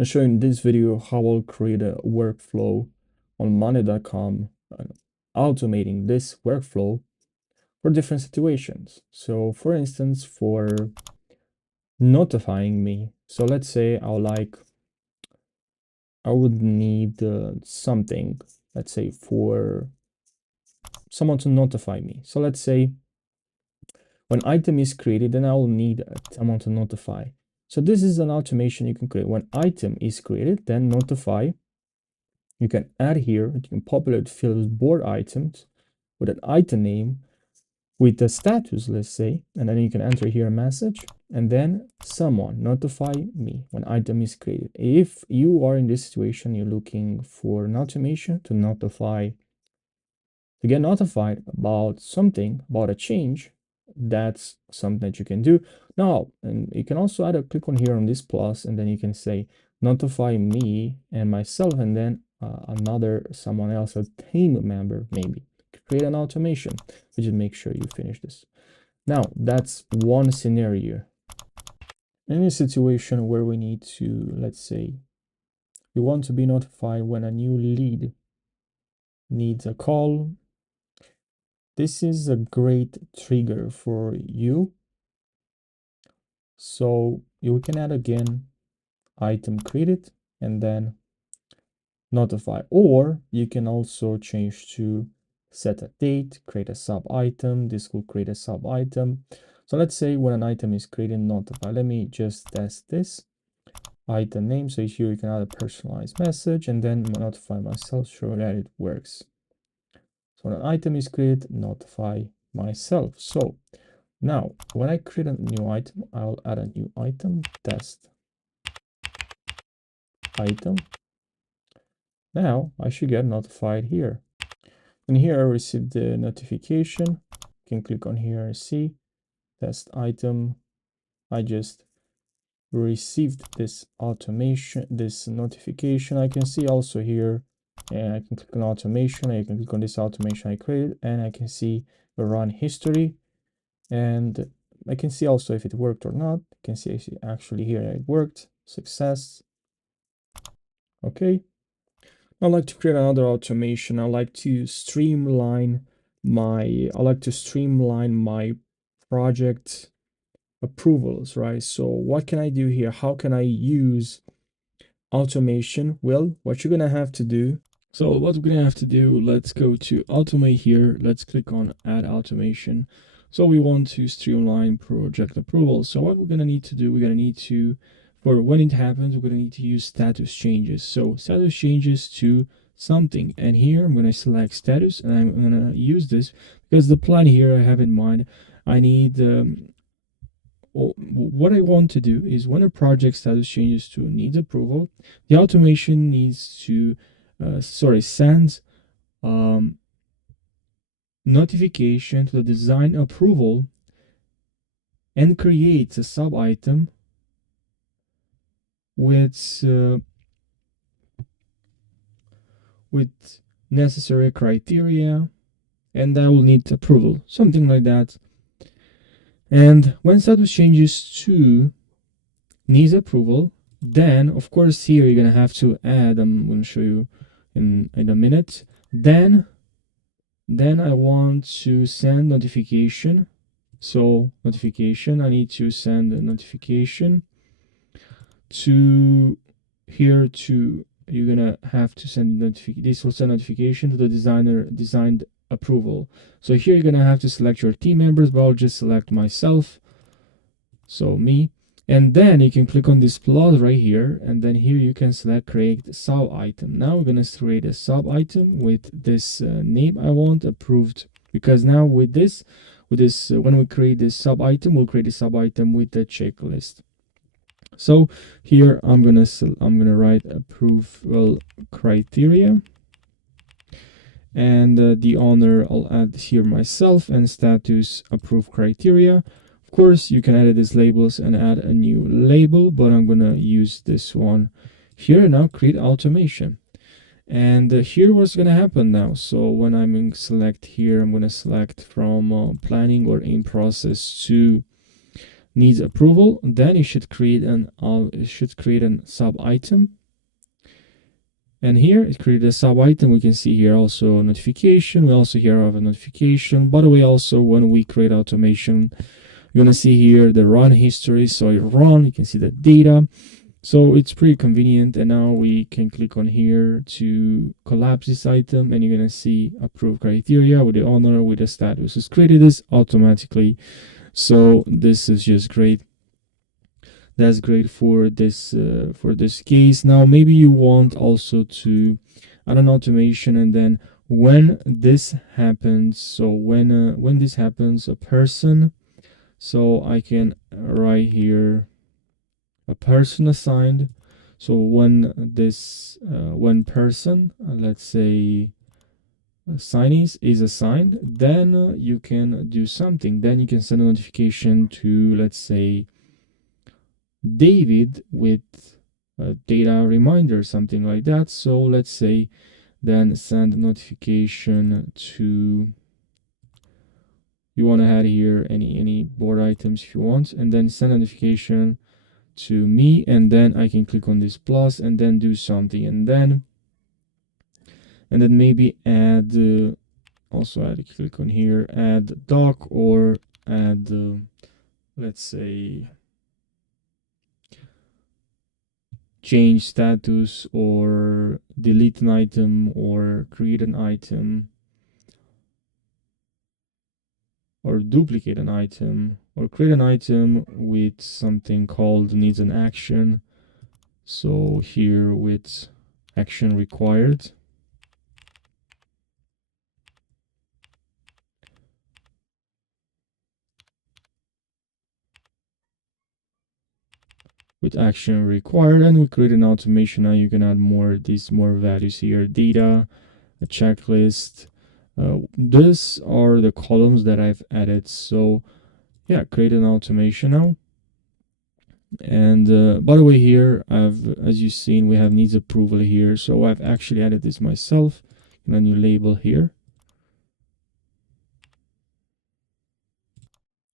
I'm showing in this video how I'll create a workflow on Monday.com, automating this workflow for different situations. So for instance, for notifying me. So let's say I would need something, let's say for someone to notify me. So let's say when item is created, then I will need someone to notify. So this is an automation you can create. When item is created, then notify. You can add here, you can populate fields board items with an item name with the status, let's say, and then you can enter here a message and then someone notify me when item is created. If you are in this situation, you're looking for an automation to get notified about something, about a change, that's something that you can do. Now, and you can also add a click on here on this plus, and then you can say notify me and myself, and then someone else, a team member, maybe create an automation. So just make sure you finish this. Now, that's one scenario. In a situation where we need to, let's say, we want to be notified when a new lead needs a call. This is a great trigger for you. So you can add again item created and then notify, or you can also change to set a date, create a sub item. This will create a sub item. So let's say when an item is created, notify. Let me just test this item name. So here you can add a personalized message and then notify myself, show that it works. So when an item is created, notify myself. So now when I create a new item, I'll add a new item, test item. Now I should get notified here. And here I received the notification. You can click on here and see test item. I just received this automation, this notification. I can see also here, and I can click on automation. I can click on this automation I created, and I can see the run history, and I can see also if it worked or not. I can see actually here it worked, success. Okay. I like to create another automation. I like to streamline my project approvals, right? So what can I do here? How can I use automation? Well, what you're gonna have to do. So what we're gonna have to do, let's go to automate here. Let's click on add automation. So we want to streamline project approval. So what we're gonna need to do, we're gonna need to, for when it happens, we're gonna need to use status changes. So status changes to something. And here I'm gonna select status and I'm gonna use this because the plan here I have in mind, I need what I want to do is when a project status changes to needs approval, the automation needs to sends notification to the design approval and creates a sub item with necessary criteria, and that will need approval, something like that. And when status changes to needs approval, then of course here you're gonna have to add, I'm gonna show you in a minute. Then I want to send notification. So notification, I need to send a notification to here to, you're gonna have to send notification. This will send notification to the designed approval. So here you're gonna have to select your team members, but I'll just select myself. So me. And then you can click on this plus right here, and then here you can select create sub item. Now we're gonna create a sub item with this name I want approved, because now with this when we create this sub item, we'll create a sub item with the checklist. So here I'm gonna write approval criteria, and the owner I'll add here myself, and status approved criteria. Of course, you can edit these labels and add a new label, but I'm gonna use this one here. Now create automation, and here what's gonna happen now. So when I'm in select here, I'm gonna select from planning or in process to needs approval, then you should create an sub item. And here it created a sub item. We can see here also a notification. We also here have a notification. By the way, also when we create automation, you're gonna see here the run history. So you run, you can see the data. So it's pretty convenient. And now we can click on here to collapse this item, and you're gonna see approved criteria with the owner, with the status. It's created this automatically. So this is just great. That's great for this case. Now maybe you want also to add an automation, and then when this happens, so when this happens, a person, so I can write here a person assigned. So when this when person, let's say signees is assigned, then you can do something. Then you can send a notification to, let's say, David with a data reminder, something like that. So let's say then send notification to, you want to add here any board items if you want, and then send notification to me, and then I can click on this plus and then do something, and then maybe add also add, click on here, add doc, or add let's say change status, or delete an item, or create an item, or duplicate an item, or create an item with something called needs an action. So here with action required. With action required, and we create an automation. Now you can add more values here, data, a checklist. These are the columns that I've added. So yeah, create an automation now. And by the way, here as you've seen, we have needs approval here. So I've actually added this myself in a new label here.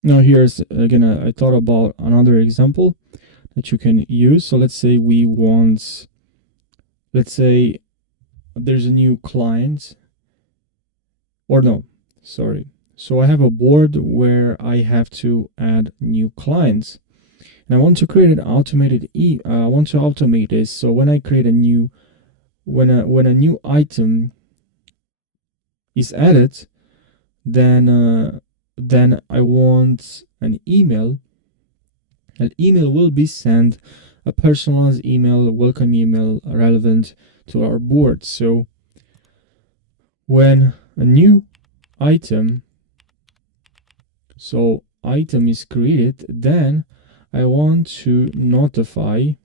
Now here's again, I thought about another example that you can use. So let's say let's say there's a new client, or no, sorry. So I have a board where I have to add new clients, and I want to create an automated I want to automate this. So when I create a new, when a new item is added, then I want an email. An email will be sent, a personalized email, a welcome email relevant to our board. So when a new item, so item is created, then I want to notify,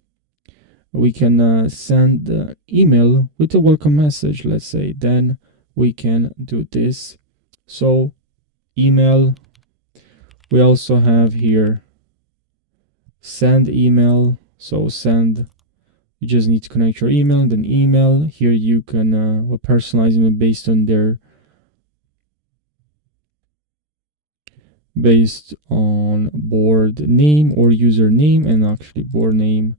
we can send the email with a welcome message, let's say. Then we can do this. So email, we also have here send email. So send, you just need to connect your email, and then email here you can personalize it based on their board name or user name, and actually board name.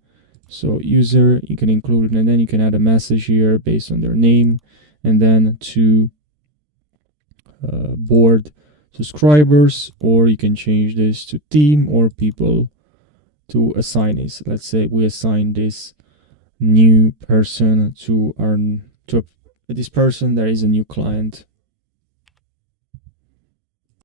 So user you can include, and then you can add a message here based on their name, and then to board subscribers, or you can change this to team or people to assign this. Let's say we assign this new person to this person that is a new client.